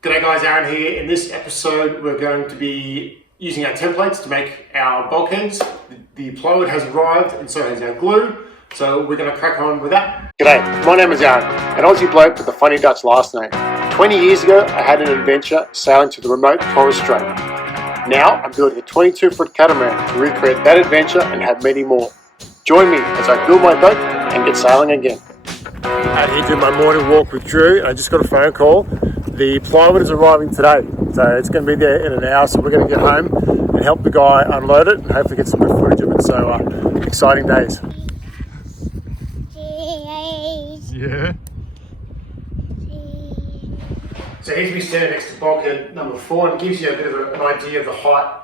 G'day guys, Aaron here. In this episode we're going to be using our templates to make our bulkheads. The plywood has arrived and so has our glue, so we're going to crack on with that. G'day, my name is Aaron, an Aussie bloke with a funny Dutch last name. 20 years ago I had an adventure sailing to the remote Torres Strait. Now I'm building a 22-foot catamaran to recreate that adventure and have many more. Join me as I build my boat and get sailing again. Out here doing my morning walk with Drew, and I just got a phone call. The plywood is arriving today, so it's going to be there in an hour, so we're going to get home and help the guy unload it and hopefully get some good footage of it. So exciting days. Yeah. So here's me standing next to bulkhead number 4, and it gives you a bit of an idea of the height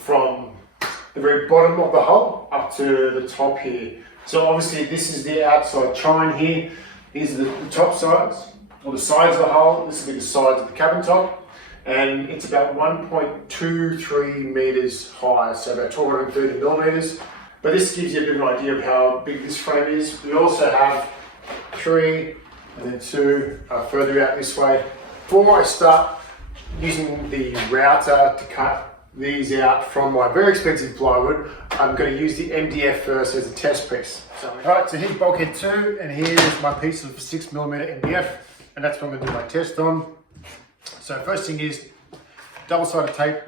from the very bottom of the hull up to the top here. So obviously this is the outside chine here. These are the top sides, or the sides of the hull. This will be the sides of the cabin top. And it's about 1.23 meters high, so about 1230 millimeters. But this gives you a bit of an idea of how big this frame is. We also have 3 and then 2 further out this way. Before I start using the router to cut these out from my very expensive plywood, I'm going to use the MDF first as a test piece. Alright, so here's bulkhead 2, and here's my piece of 6mm MDF, and that's what I'm going to do my test on. So first thing is double-sided tape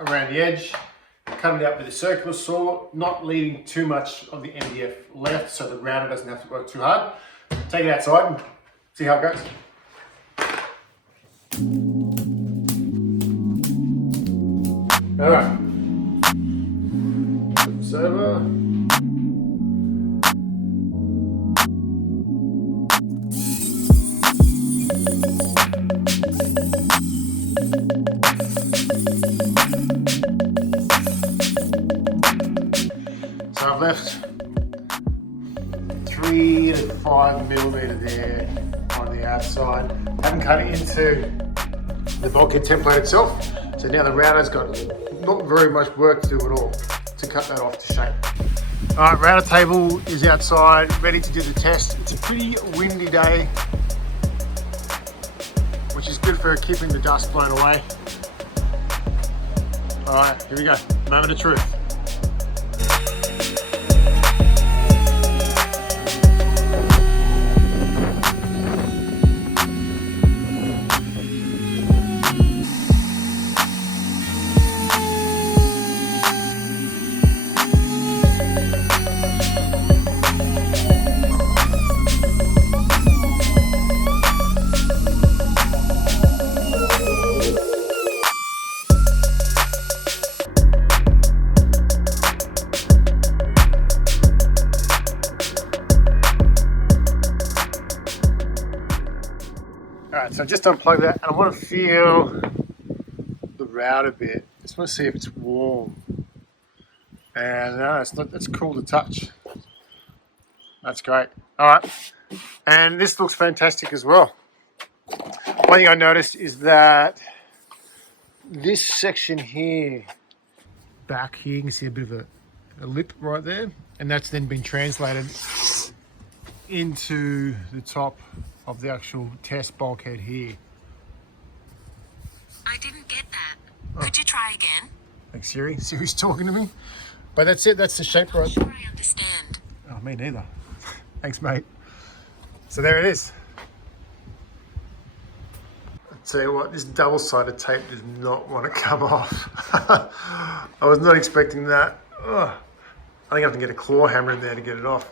around the edge, cut it out with a circular saw, not leaving too much of the MDF left so the router doesn't have to work too hard. Take it outside and see how it goes. Alright, flip this over. So I've left 3 to 5mm there on the outside. Haven't cut it into the bulkhead template itself, so now the router's got not very much work to do at all to cut that off to shape. Alright, router table is outside, ready to do the test. It's a pretty windy day, which is good for keeping the dust blown away. Alright, here we go, moment of truth. Alright, so I just unplugged that and I want to feel the router bit. Just want to see if it's warm. And no, it's not, it's cool to touch. That's great. Alright, and this looks fantastic as well. One thing I noticed is that this section here, back here, you can see a bit of a lip right there, and that's then been translated into the top of the actual test bulkhead here. I didn't get that. Could you try again? Thanks, Siri. Siri's talking to me. But that's it, that's the shape right. Sure, I understand. Oh, me neither. Thanks, mate. So there it is. I'll tell you what, this double-sided tape does not want to come off. I was not expecting that. Ugh. I think I have to get a claw hammer in there to get it off.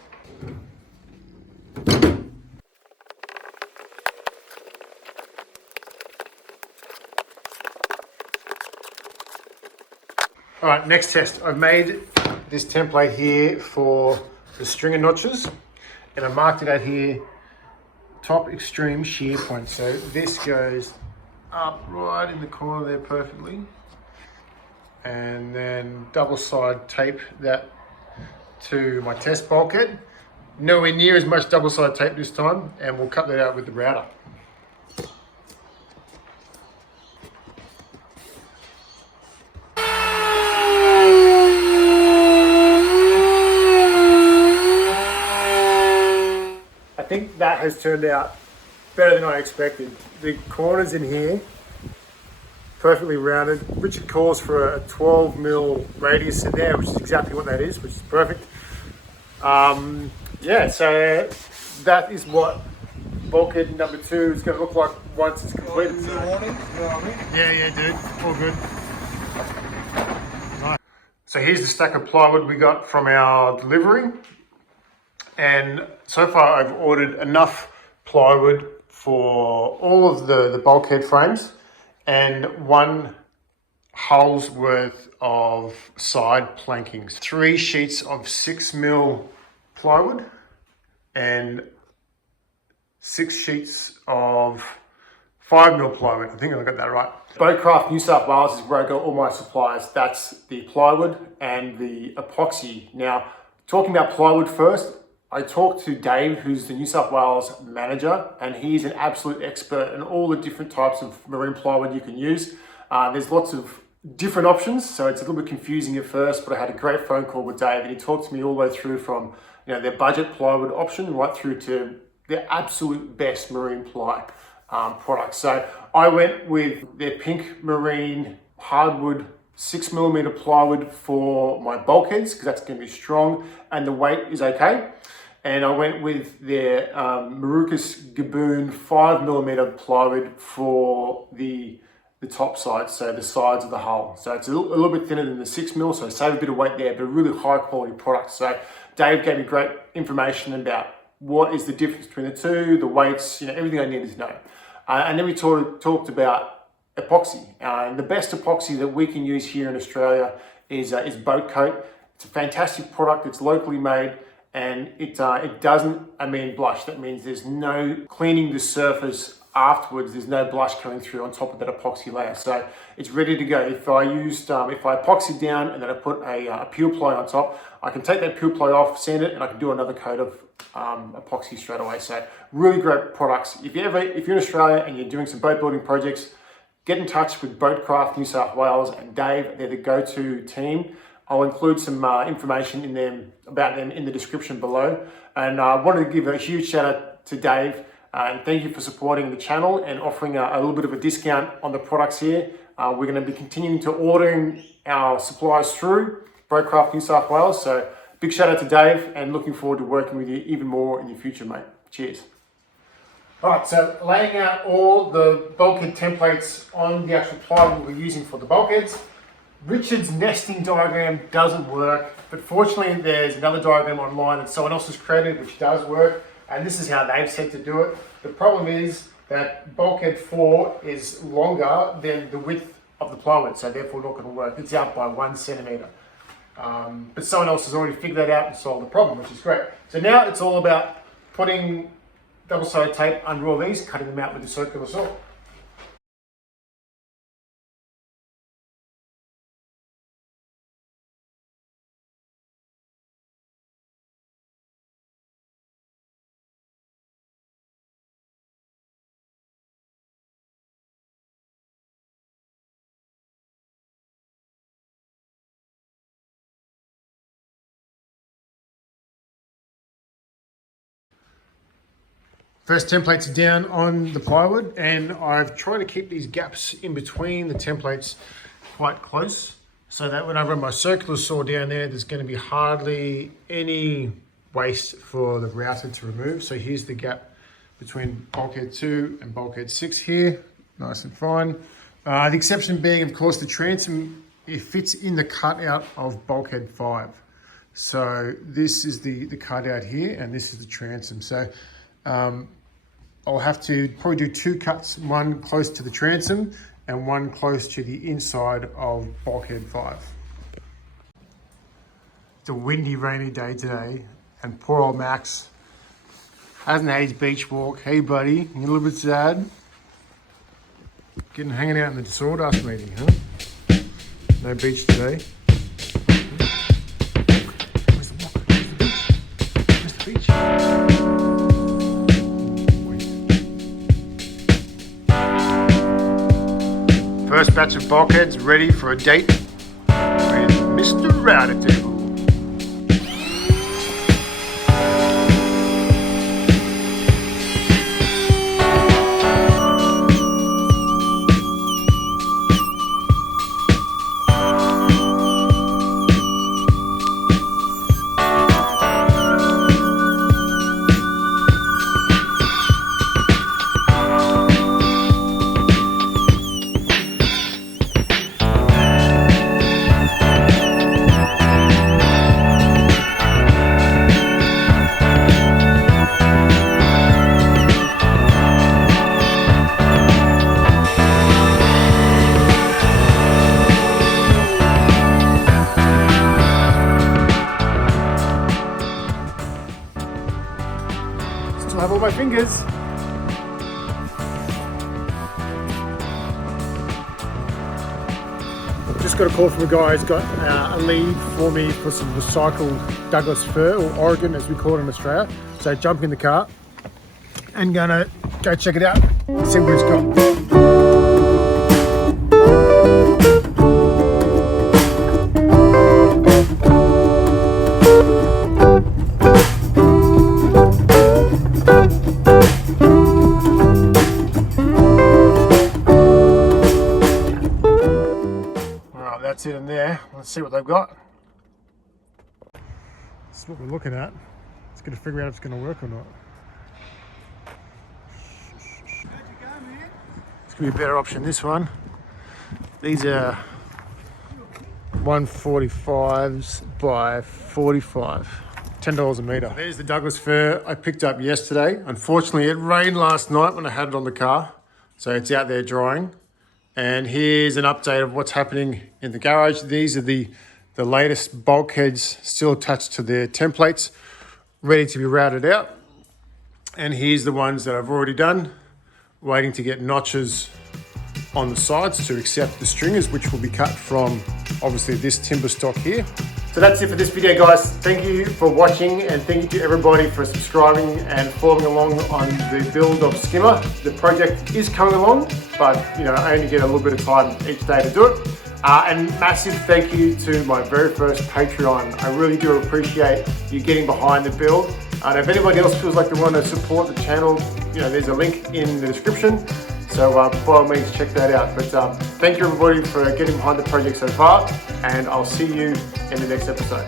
All right, next test. I've made this template here for the stringer notches, and I marked it out here, top extreme shear point. So this goes up right in the corner there perfectly, and then double side tape that to my test bulkhead. Nowhere near as much double side tape this time, and we'll cut that out with the router. think that has turned out better than I expected. The corners in here, perfectly rounded. Richard calls for a 12 mil radius in there, which is exactly what that is, which is perfect. Yeah, so that is what bulkhead number 2 is going to look like once it's completed. So. Yeah, dude, all good. Nice. So here's the stack of plywood we got from our delivery, and so far I've ordered enough plywood for all of the bulkhead frames and 1 hull's worth of side plankings. 3 sheets of 6 mil plywood and 6 sheets of 5 mil plywood. I think I got that right. Boatcraft New South Wales is where I got all my supplies. That's the plywood and the epoxy. Now, talking about plywood first, I talked to Dave, who's the New South Wales manager, and he's an absolute expert in all the different types of marine plywood you can use. There's lots of different options, so it's a little bit confusing at first, but I had a great phone call with Dave, and he talked to me all the way through from their budget plywood option right through to their absolute best marine ply products. So I went with their pink marine hardwood 6mm plywood for my bulkheads, because that's going to be strong and the weight is okay. And I went with their Marucas Gaboon 5mm plywood for the top side, so the sides of the hull. So it's a little bit thinner than the 6mm, so save a bit of weight there, but a really high quality product. So Dave gave me great information about what is the difference between the two, the weights, everything I needed to know. And then we talked about epoxy. And the best epoxy that we can use here in Australia is Boat Coat. It's a fantastic product. It's locally made, and it doesn't blush. That means there's no cleaning the surface afterwards. There's no blush coming through on top of that epoxy layer. So it's ready to go. If I epoxy down and then I put a peel ply on top, I can take that peel ply off, sand it, and I can do another coat of epoxy straight away. So really great products. If you're in Australia and you're doing some boat building projects, get in touch with Boatcraft New South Wales and Dave. They're the go-to team. I'll include some information about them in the description below. And I wanted to give a huge shout out to Dave. And thank you for supporting the channel and offering a little bit of a discount on the products here. We're going to be continuing to ordering our supplies through Boatcraft New South Wales. So big shout out to Dave, and looking forward to working with you even more in the future, mate. Cheers. All right, so laying out all the bulkhead templates on the actual plywood we're using for the bulkheads. Richard's nesting diagram doesn't work, but fortunately there's another diagram online that someone else has created which does work, and this is how they've said to do it. The problem is that bulkhead 4 is longer than the width of the plywood, so therefore not going to work. It's out by 1 centimetre. But someone else has already figured that out and solved the problem, which is great. So now it's all about putting double-sided tape under all these, cutting them out with the circular saw. First templates are down on the plywood, and I've tried to keep these gaps in between the templates quite close so that when I run my circular saw down there, there's going to be hardly any waste for the router to remove. So here's the gap between bulkhead 2 and bulkhead 6 here, nice and fine. The exception being, of course, the transom, it fits in the cutout of bulkhead 5. So this is the cutout here, and this is the transom. So I'll have to probably do 2 cuts, one close to the transom and one close to the inside of bulkhead 5. It's a windy, rainy day today, and poor old Max hasn't had his beach walk. Hey buddy, you a little bit sad? Hanging out in the sawdust meeting, huh? No beach today. Where's the walk? Where's the beach? Where's the beach? First batch of bulkheads ready for a date with Mr. Router Table. my fingers. Just got a call from a guy who's got a lead for me for some recycled Douglas Fir, or Oregon as we call it in Australia. So jump in the car and gonna go check it out, see what he's got. That's it in there. Let's see what they've got. That's what we're looking at. Let's get to figure out if it's going to work or not. It's going to be a better option, this one. These are 145s by 45. $10 a metre. There's the Douglas Fir I picked up yesterday. Unfortunately, it rained last night when I had it on the car, so it's out there drying. And here's an update of what's happening in the garage. These are the latest bulkheads still attached to their templates, ready to be routed out. And here's the ones that I've already done, waiting to get notches on the sides to accept the stringers, which will be cut from obviously this timber stock here. So that's it for this video, guys. Thank you for watching, and thank you to everybody for subscribing and following along on the build of Skimmer. The project is coming along, but I only get a little bit of time each day to do it. And massive thank you to my very first Patreon. I really do appreciate you getting behind the build. And if anybody else feels like they want to support the channel, there's a link in the description. So by all means, check that out. But thank you everybody for getting behind the project so far, and I'll see you in the next episode.